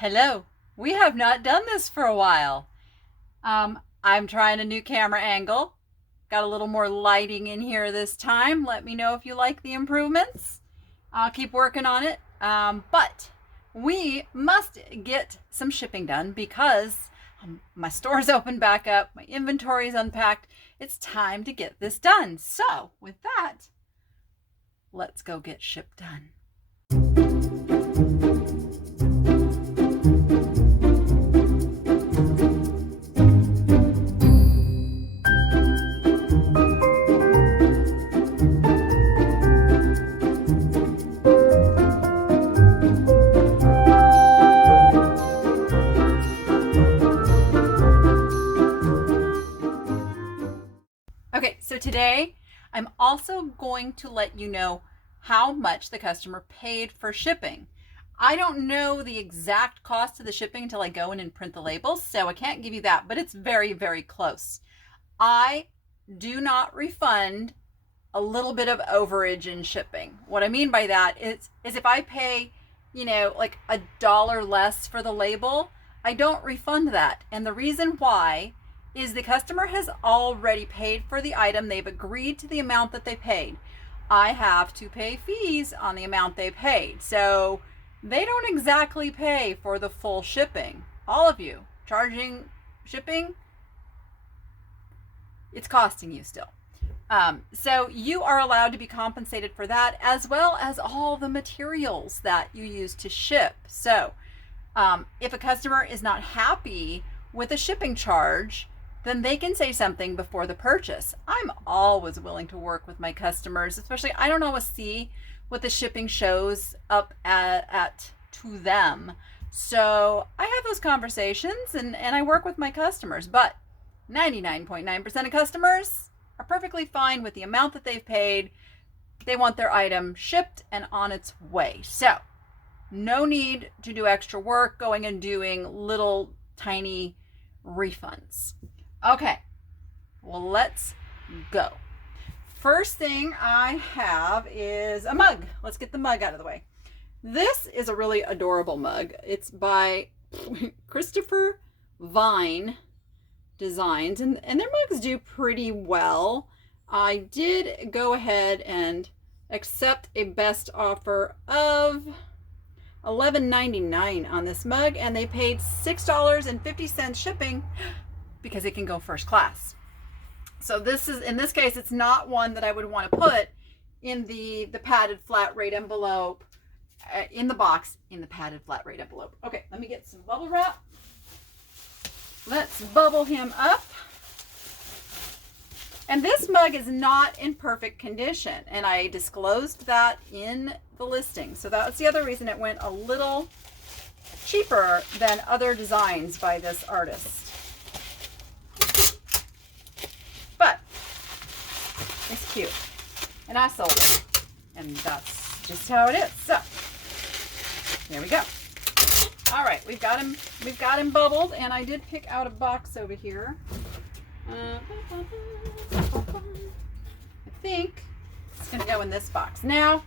Hello. We have not done this for a while. I'm trying a new camera angle. Got a little more lighting in here this time. Let me know if you like the improvements. I'll keep working on it. But we must get some shipping done because my store's open back up. My inventory is unpacked. It's time to get this done. So with that, let's go get ship done. Okay, so today I'm also going to let you know how much the customer paid for shipping. I don't know the exact cost of the shipping until I go in and print the labels, so I can't give you that, but it's very, very close. I do not refund a little bit of overage in shipping. What I mean by that is if I pay, like $1 less for the label, I don't refund that. And the reason why is the customer has already paid for the item. They've agreed to the amount that they paid. I have to pay fees on the amount they paid. So they don't exactly pay for the full shipping. All of you charging shipping, it's costing you still. So you are allowed to be compensated for that, as well as all the materials that you use to ship. So if a customer is not happy with a shipping charge, then they can say something before the purchase. I'm always willing to work with my customers, especially I don't always see what the shipping shows up at to them. So I have those conversations and I work with my customers, but 99.9% of customers are perfectly fine with the amount that they've paid. They want their item shipped and on its way. So no need to do extra work going and doing little tiny refunds. Okay, well, let's go. First thing I have is a mug. Let's get the mug out of the way. This is a really adorable mug. It's by Christopher Vine Designs, and their mugs do pretty well. I did go ahead and accept a best offer of $11.99 on this mug, and they paid $6.50 shipping because it can go first class. So this is, in this case, it's not one that I would want to put in the padded flat rate envelope, in the box, in the padded flat rate envelope. Okay, let me get some bubble wrap. Let's bubble him up. And this mug is not in perfect condition, and I disclosed that in the listing. So that's the other reason it went a little cheaper than other designs by this artist. But it's cute, and I sold it, and that's just how it is. So there we go. All right, we've got him bubbled, and I did pick out a box over here. I think it's gonna go in this box. Now,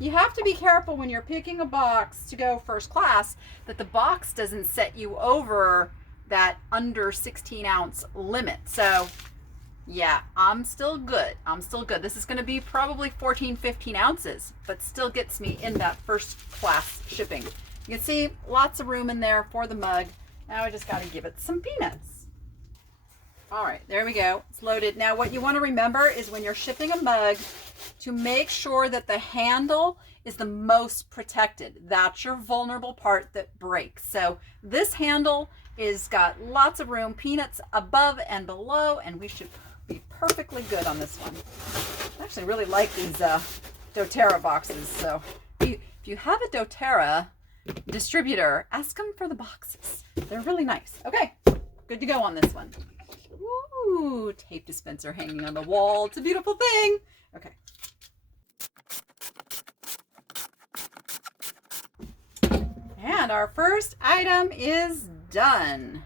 you have to be careful when you're picking a box to go first class that the box doesn't set you over that under 16 ounce limit. So yeah, I'm still good. This is going to be probably 14, 15 ounces, but still gets me in that first class shipping. You can see lots of room in there for the mug. Now I just got to give it some peanuts. All right, there we go. It's loaded. Now what you want to remember is when you're shipping a mug to make sure that the handle is the most protected. That's your vulnerable part that breaks. So this handle is got lots of room, peanuts above and below, and we should be perfectly good on this one. I actually really like these doTERRA boxes. So if you have a doTERRA distributor, ask them for the boxes. They're really nice. Okay, good to go on this one. Ooh, tape dispenser hanging on the wall. It's a beautiful thing. Okay. And our first item is done.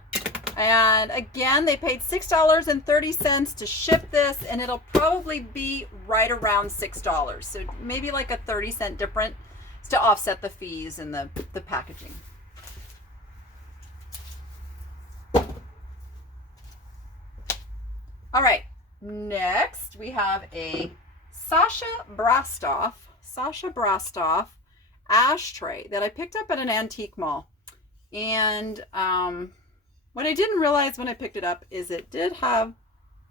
And again, they paid $6.30 to ship this, and it'll probably be right around $6. So maybe like a 30-cent difference to offset the fees and the packaging. All right, next we have a Sasha Brastoff ashtray that I picked up at an antique mall. And what I didn't realize when I picked it up is it did have,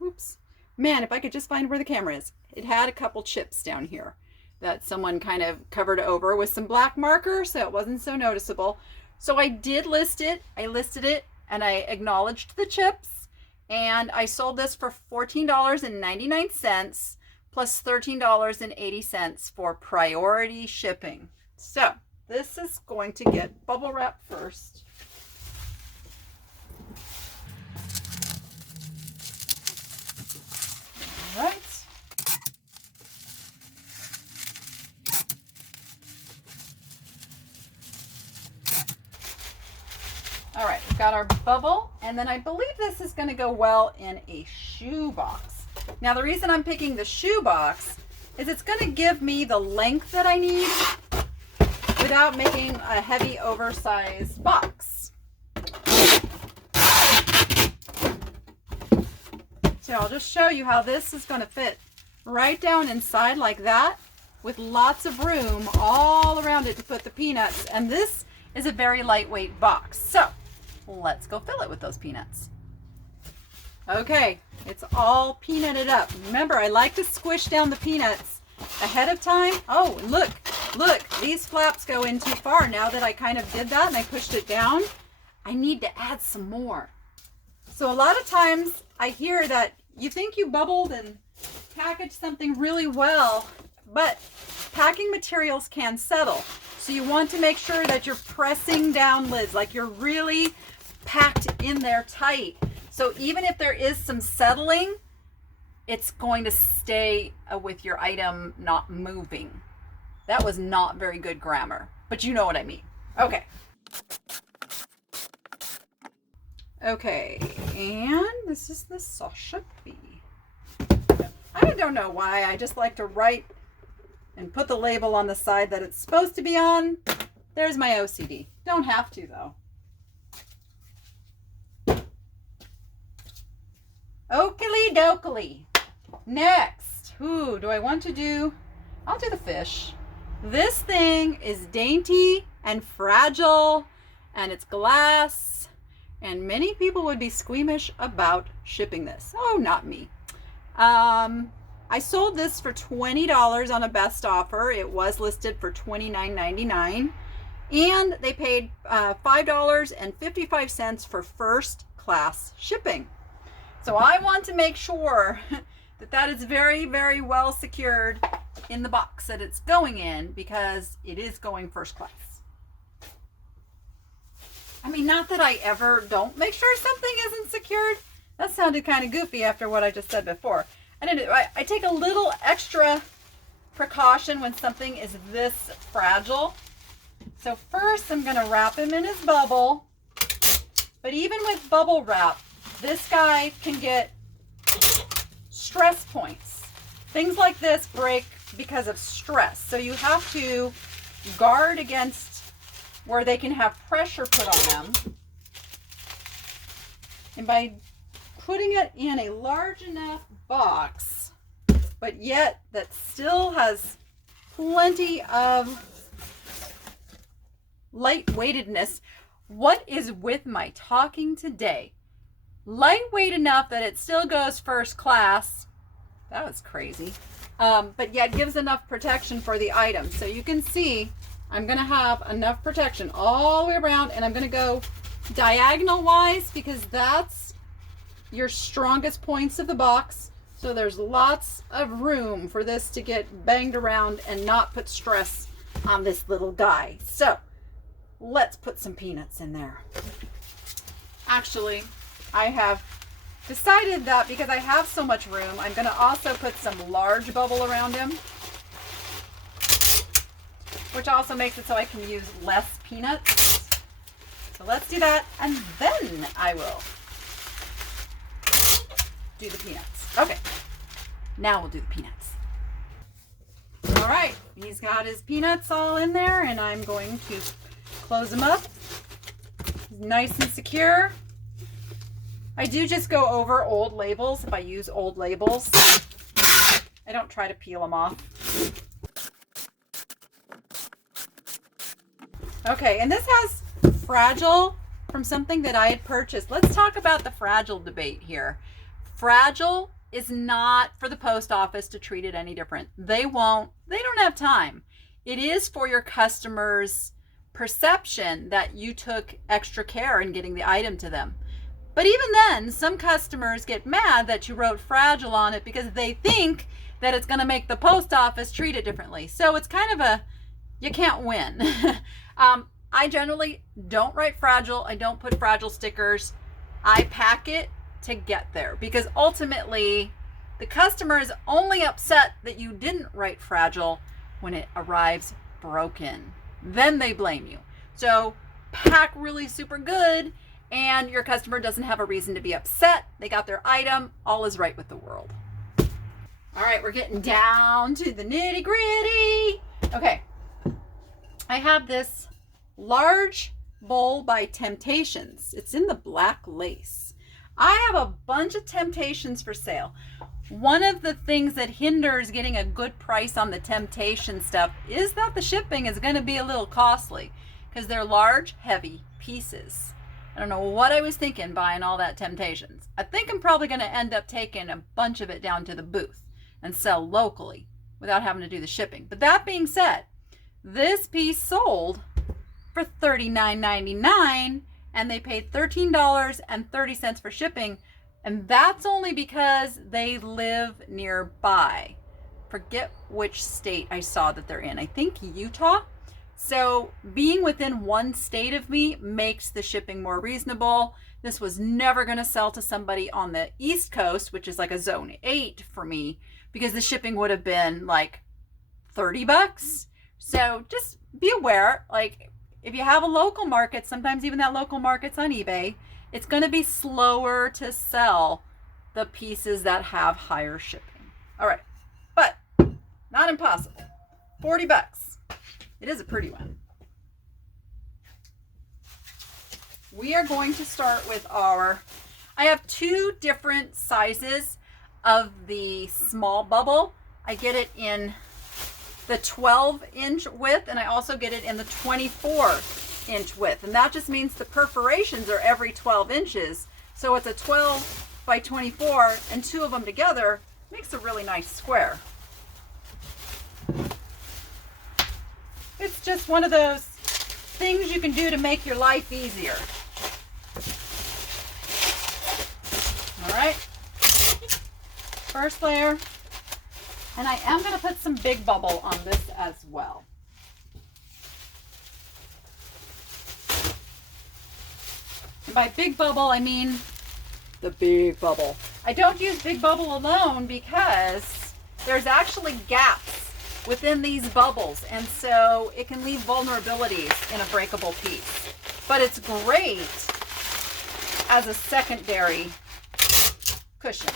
oops, man, if I could just find where the camera is. It had a couple chips down here that someone kind of covered over with some black marker, so it wasn't so noticeable. So I did list it. I listed it and I acknowledged the chips, and I sold this for $14.99 plus $13.80 for priority shipping. So this is going to get bubble wrap first. All right. All right, we've got our bubble, and then I believe this is going to go well in a shoe box. Now, the reason I'm picking the shoe box is it's going to give me the length that I need without making a heavy, oversized box. So I'll just show you how this is going to fit right down inside like that, with lots of room all around it to put the peanuts. And this is a very lightweight box. So let's go fill it with those peanuts. Okay, it's all peanutted up. Remember, I like to squish down the peanuts ahead of time. Oh, look, these flaps go in too far. Now that I kind of did that and I pushed it down, I need to add some more. So a lot of times I hear that you think you bubbled and packaged something really well, but packing materials can settle. So you want to make sure that you're pressing down lids, like you're really packed in there tight. So even if there is some settling, it's going to stay with your item not moving. That was not very good grammar, but you know what I mean. Okay. Okay, and this is the Sasha B. I don't know why, I just like to write and put the label on the side that it's supposed to be on. There's my OCD. Don't have to, though. Oakley dokley. Next, who do I want to do? I'll do the fish. This thing is dainty and fragile, and it's glass, and many people would be squeamish about shipping this. Oh, not me. I sold this for $20 on a best offer. It was listed for $29.99, and they paid $5.55 for first class shipping. So I want to make sure that that is very, very well secured in the box that it's going in, because it is going first class. I mean, not that I ever don't make sure something isn't secured. That sounded kind of goofy after what I just said before. I take a little extra precaution when something is this fragile. So first I'm going to wrap him in his bubble. But even with bubble wrap, this guy can get stress points. Things like this break because of stress. So you have to guard against where they can have pressure put on them. And by putting it in a large enough box, but yet that still has plenty of lightweightedness. What is with my talking today? Lightweight enough that it still goes first class. That was crazy. But yet gives enough protection for the item. So you can see I'm going to have enough protection all the way around, and I'm going to go diagonal wise because that's your strongest points of the box. So there's lots of room for this to get banged around and not put stress on this little guy. So let's put some peanuts in there. Actually, I have decided that because I have so much room, I'm going to also put some large bubble around him, which also makes it so I can use less peanuts. So let's do that, and then I will do the peanuts. Okay, now we'll do the peanuts. All right, he's got his peanuts all in there, and I'm going to close them up. Nice and secure. I do just go over old labels if I use old labels. I don't try to peel them off. Okay, and this has Fragile from something that I had purchased. Let's talk about the Fragile debate here. Fragile is not for the post office to treat it any different. They don't have time. It is for your customers' perception that you took extra care in getting the item to them. But even then, some customers get mad that you wrote Fragile on it because they think that it's going to make the post office treat it differently. So it's kind of a, you can't win. I generally don't write Fragile. I don't put Fragile stickers. I pack it to get there because ultimately the customer is only upset that you didn't write Fragile when it arrives broken. Then they blame you. So pack really super good and your customer doesn't have a reason to be upset. They got their item. All is right with the world. All right, we're getting down to the nitty gritty. Okay, I have this large bowl by Temptations. It's in the black lace. I have a bunch of Temptations for sale. One of the things that hinders getting a good price on the Temptation stuff is that the shipping is going to be a little costly because they're large, heavy pieces. I don't know what I was thinking buying all that Temptations. I think I'm probably going to end up taking a bunch of it down to the booth and sell locally without having to do the shipping. But that being said, this piece sold for $39.99 and they paid $13.30 for shipping, and that's only because they live nearby. Forget which state I saw that they're in. I think Utah. So being within one state of me makes the shipping more reasonable. This was never going to sell to somebody on the East Coast, which is like a zone 8 for me, because the shipping would have been like $30. So just be aware, like if you have a local market, sometimes even that local market's on eBay, it's going to be slower to sell the pieces that have higher shipping. All right, but not impossible. $40. It is a pretty one. We are going to start with I have two different sizes of the small bubble. I get it in the 12-inch width, and I also get it in the 24-inch width. And that just means the perforations are every 12 inches. So it's a 12 by 24, and two of them together makes a really nice square. It's just one of those things you can do to make your life easier. All right, first layer. And I am going to put some Big Bubble on this as well. And by Big Bubble, I mean the Big Bubble. I don't use Big Bubble alone because there's actually gaps within these bubbles, and so it can leave vulnerabilities in a breakable piece. But it's great as a secondary cushion.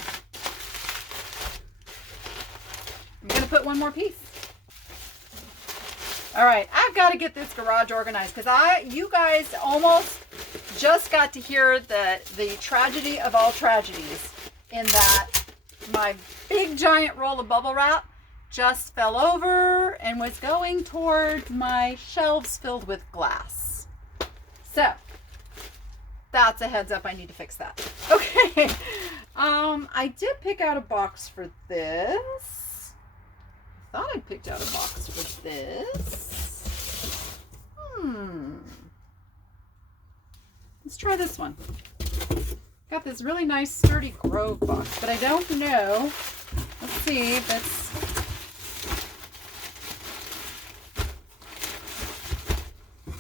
I'm going to put one more piece. All right, I've got to get this garage organized because you guys almost just got to hear the tragedy of all tragedies in that my big giant roll of bubble wrap just fell over and was going toward my shelves filled with glass. So that's a heads up. I need to fix that. Okay. I did pick out a box for this. I thought I picked out a box for this. Let's try this one. Got this really nice sturdy Grove box, but I don't know. Let's see if it's...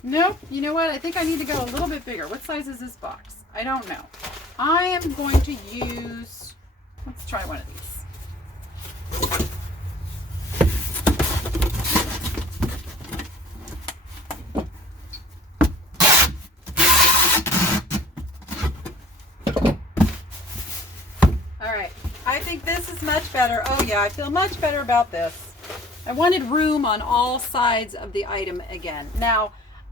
Nope. You know what? I think I need to go a little bit bigger. What size is this box? I don't know. I am going to use... Let's try one of these. I think this is much better. Oh yeah, I feel much better about this. I wanted room on all sides of the item again. Now,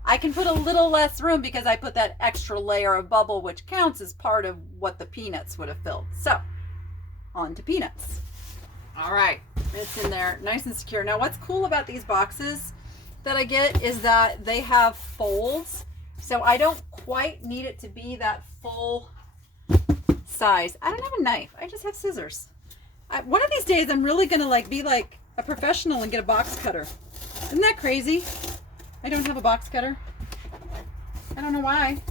I can put a little less room because I put that extra layer of bubble, which counts as part of what the peanuts would have filled. So on to peanuts. All right, it's in there nice and secure. Now what's cool about these boxes that I get is that they have folds. So I don't quite need it to be that full size. I don't have a knife. I just have scissors. One of these days I'm really going to be like a professional and get a box cutter. Isn't that crazy? I don't have a box cutter. I don't know why.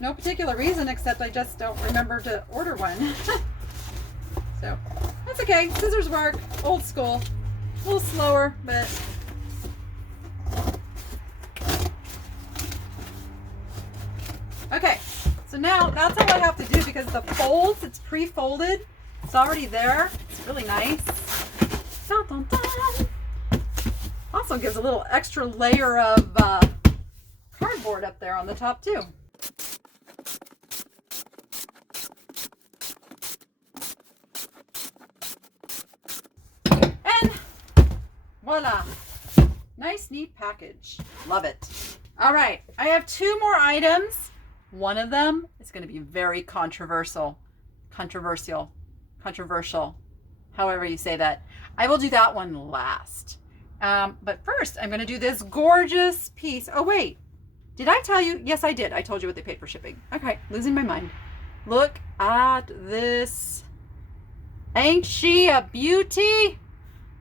No particular reason except I just don't remember to order one. So that's okay. Scissors work. Old school. A little slower, but okay. So now that's all I have to do because the folds, it's pre-folded. It's already there. It's really nice. Dun, dun, dun. Also gives a little extra layer of cardboard up there on the top too. And voila, nice neat package. Love it. All right, I have 2 more items. One of them is going to be very controversial, however you say that. I will do that one last. But first, I'm going to do this gorgeous piece. Oh, wait. Did I tell you? Yes, I did. I told you what they paid for shipping. Okay, losing my mind. Look at this. Ain't she a beauty?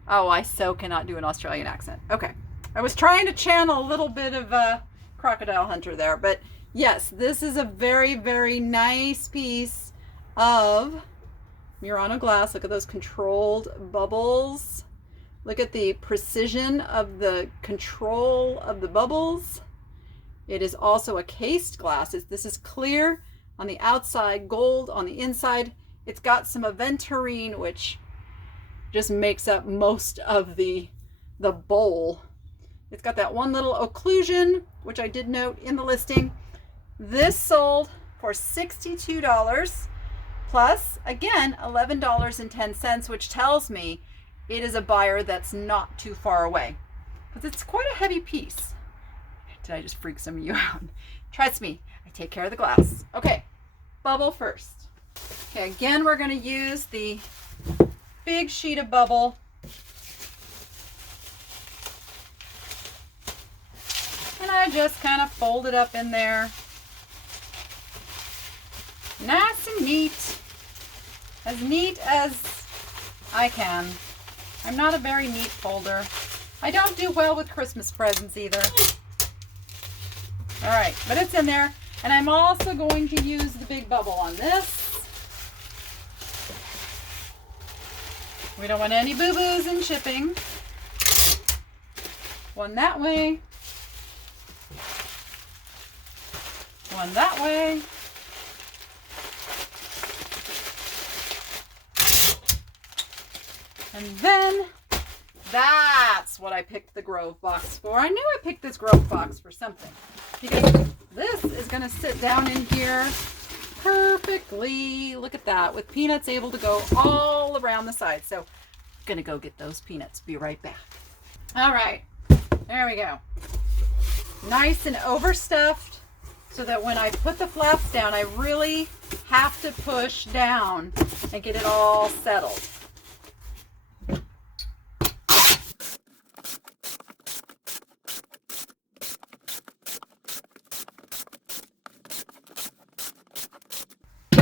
Oh, I so cannot do an Australian accent. Okay. I was trying to channel a little bit of a crocodile hunter there. But yes, this is a very, very nice piece of Murano glass. Look at those controlled bubbles. Look at the precision of the control of the bubbles. It is also a cased glass. This is clear on the outside, gold on the inside. It's got some aventurine, which just makes up most of the bowl. It's got that one little occlusion, which I did note in the listing. This sold for $62 plus, again, $11.10, which tells me it is a buyer that's not too far away because it's quite a heavy piece. Did I just freak some of you out? Trust me, I take care of the glass. Okay, bubble first. Okay, again, we're going to use the big sheet of bubble. And I just kind of fold it up in there. Nice and neat. As neat as I can. I'm not a very neat folder. I don't do well with Christmas presents either. All right, but it's in there. And I'm also going to use the big bubble on this. We don't want any boo-boos in shipping. One that way. One that way. And then that's what I picked the Grove box for. I knew I picked this Grove box for something because this is going to sit down in here perfectly. Look at that, with peanuts able to go all around the side. So I'm going to go get those peanuts. Be right back. All right, there we go. Nice and overstuffed so that when I put the flaps down, I really have to push down and get it all settled.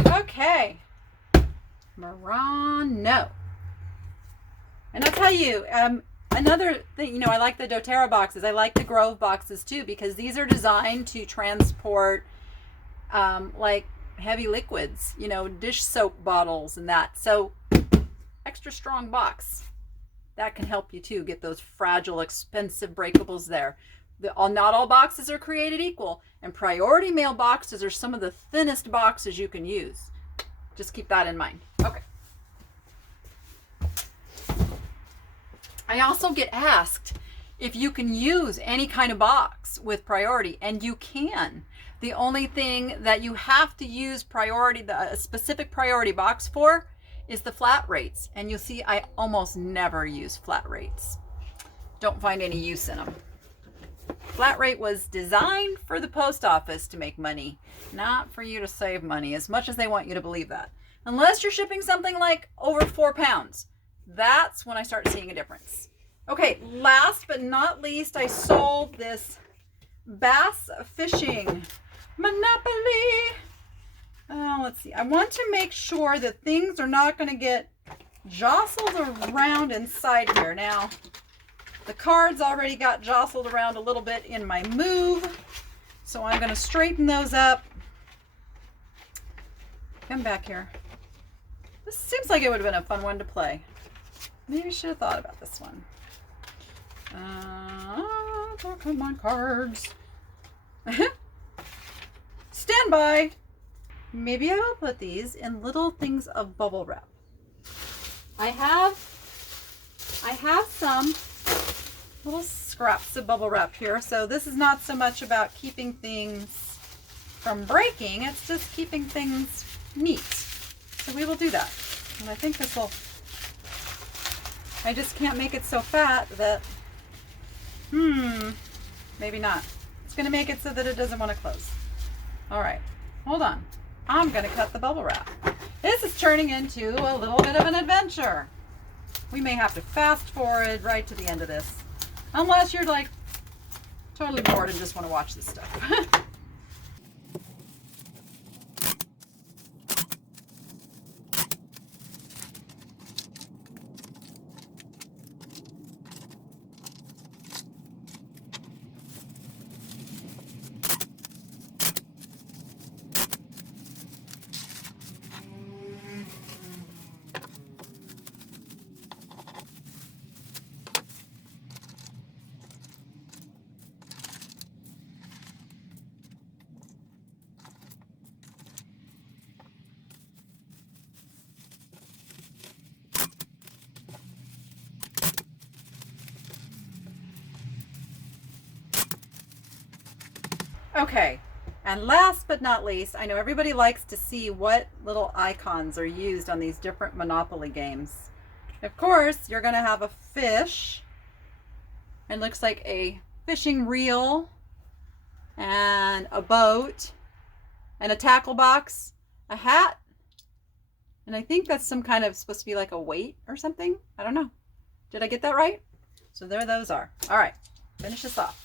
Okay, Murano. And I'll tell you, another thing, I like the doTERRA boxes. I like the Grove boxes too, because these are designed to transport like heavy liquids, dish soap bottles and that. So extra strong box. That can help you too, get those fragile, expensive breakables there. Not all boxes are created equal, and priority mail boxes are some of the thinnest boxes you can use. Just keep that in mind. Okay. I also get asked if you can use any kind of box with priority, and you can. The only thing that you have to use a specific priority box for is the flat rates. And you'll see I almost never use flat rates. Don't find any use in them. Flat rate was designed for the post office to make money, not for you to save money, as much as they want you to believe that. Unless you're shipping something like over 4 pounds. That's when I start seeing a difference. Okay, last but not least, I sold this bass fishing Monopoly. Let's see. I want to make sure that things are not going to get jostled around inside here. Now, the cards already got jostled around a little bit in my move, so I'm going to straighten those up. Come back here. This seems like it would have been a fun one to play. Maybe I should have thought about this one. Come on, cards. Stand by. Maybe I will put these in little things of bubble wrap. I have some little scraps of bubble wrap here. So this is not so much about keeping things from breaking. It's just keeping things neat. So we will do that. And I think this will, I just can't make it so fat that, maybe not. It's going to make it so that it doesn't want to close. All right, hold on. I'm going to cut the bubble wrap. This is turning into a little bit of an adventure. We may have to fast forward right to the end of this. Unless you're like totally bored and just want to watch this stuff. Okay, and last but not least, I know everybody likes to see what little icons are used on these different Monopoly games. Of course, you're going to have a fish, and looks like a fishing reel, and a boat, and a tackle box, a hat, and I think that's some kind of supposed to be like a weight or something. I don't know. Did I get that right? So there those are. All right, finish this off.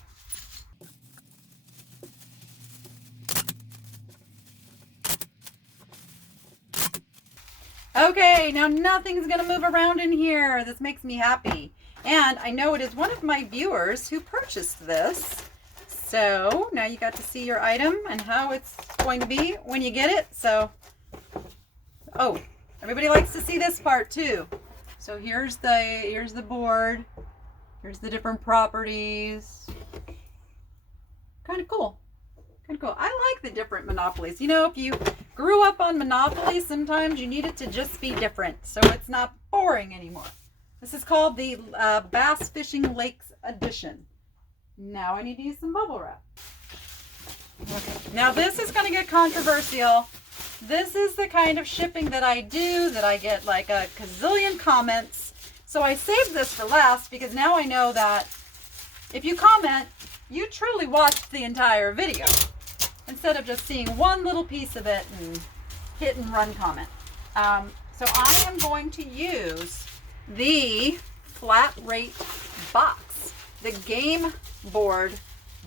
Okay, now nothing's going to move around in here. This makes me happy. And I know it is one of my viewers who purchased this. So now you got to see your item and how it's going to be when you get it. So, oh, everybody likes to see this part too. So here's the board. Here's the different properties. Kind of cool. Kind of cool. I like the different Monopolies. You know, if you grew up on Monopoly, sometimes you need it to just be different, so it's not boring anymore. This is called the Bass Fishing Lakes Edition. Now I need to use some bubble wrap. Okay. Now this is going to get controversial. This is the kind of shipping that I do that I get like a gazillion comments. So I saved this for last because now I know that if you comment, you truly watched the entire video, instead of just seeing one little piece of it and hit and run comment. So I am going to use the flat rate box, the game board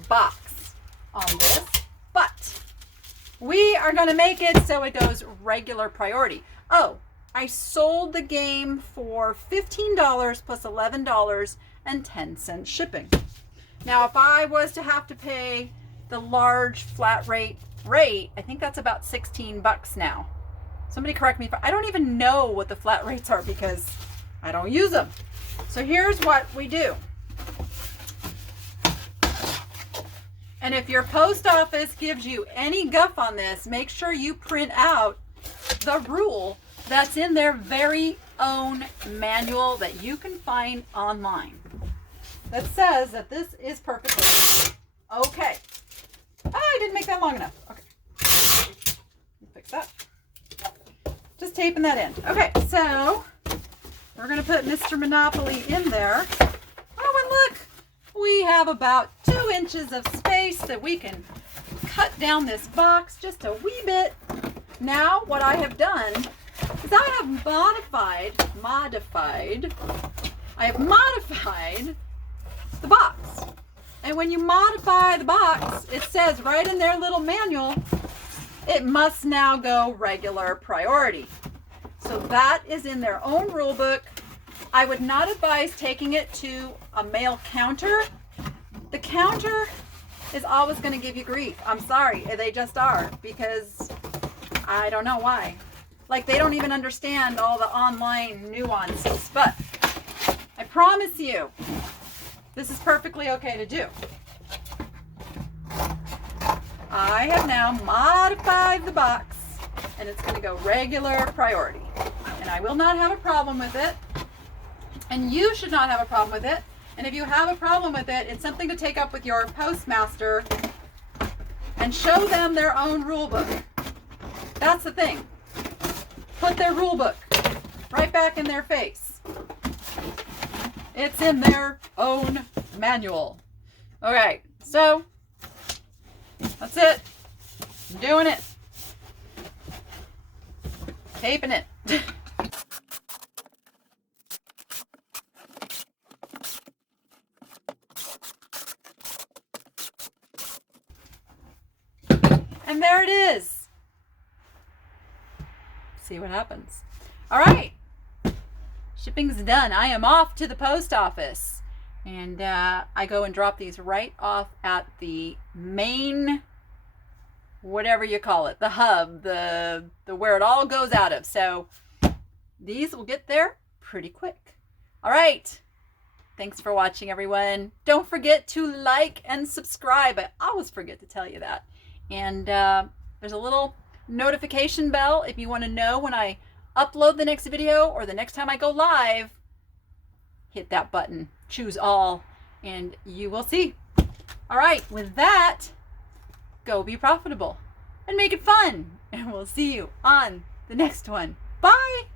box on this, but we are going to make it so it goes regular priority. Oh, I sold the game for $15 plus $11.10 shipping. Now, if I was to have to pay the large flat rate, I think that's about 16 bucks now. Somebody correct me if I don't even know what the flat rates are because I don't use them. So here's what we do. And if your post office gives you any guff on this, make sure you print out the rule that's in their very own manual that you can find online that says that this is perfectly okay. I didn't make that long enough. Okay. Fix that. Just taping that in. Okay, so we're going to put Mr. Monopoly in there. Oh, and look, we have about 2 inches of space that we can cut down this box just a wee bit. Now what I have done is I have modified the box. And when you modify the box, it says right in their little manual, it must now go regular priority. So that is in their own rule book. I would not advise taking it to a mail counter. The counter is always going to give you grief. I'm sorry, they just are, because I don't know why. Like, they don't even understand all the online nuances. But I promise you, this is perfectly okay to do. I have now modified the box, and it's going to go regular priority. And I will not have a problem with it. And you should not have a problem with it. And if you have a problem with it, it's something to take up with your postmaster and show them their own rule book. That's the thing. Put their rule book right back in their face. It's in their own manual. Okay, so that's it. I'm doing it. Taping it. And there it is. See what happens. All right. Shipping's done. I am off to the post office. And I go and drop these right off at the main, whatever you call it, the hub, the where it all goes out of. So these will get there pretty quick. All right. Thanks for watching, everyone. Don't forget to like and subscribe. I always forget to tell you that. And there's a little notification bell if you want to know when I upload the next video or the next time I go live. Hit that button, choose all, and you will see. All right, with that, go be profitable and make it fun. And we'll see you on the next one. Bye.